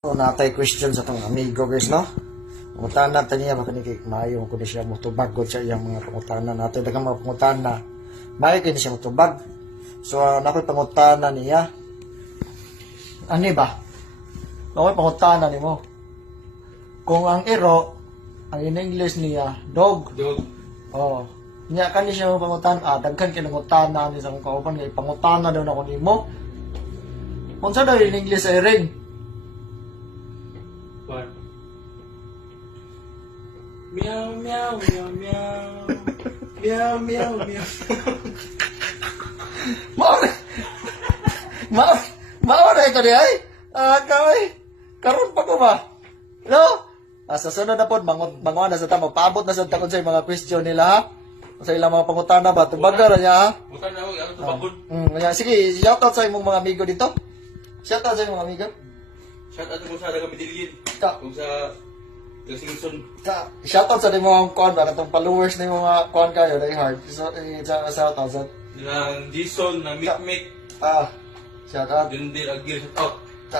So, natay question sa itong amigo guys, no? Pangutanan ta niya, baka kay maayo kung siya mutubag ko siya yung mga pangutanan natin. Dagang mga pangutanan, maayo kaya siya mutubag. So, nakoy pangutanan niya. Ano ba? Nakoy pangutanan ni mo. Kung ang iro, ang in English niya, dog. Dog. Oh. Niya kani siya mga pangutanan, daghan kay pangutanan ni sa kong kauban kay pangutanan daw na ko nimo. Unsa daw in English ay ring? What? Meow, meow, meow, meow. Meow, meow, meow. Maura ito di ay. Kaway. Karon pa ko ba? No? Sa sunod na po, manguha na sa tama. Paabot na sa takon sa mga question nila ha. Sa ilang mga pangutana ba? Tubaga niya ha. Bukan na ako, ako tubagod. Sige, shoutout sa imong mga amigo dito. Shoutout sa imong mga amigo. Shout out mo sa dagang Medellin. Ka. Kung sa Simpson. Shoutout sa imong kuan ba katong followers ni mga kuan kayo, die hard. So, shoutout sa Ng Jason, na Mikmik. shoutout. Yun din, Agil, shout out.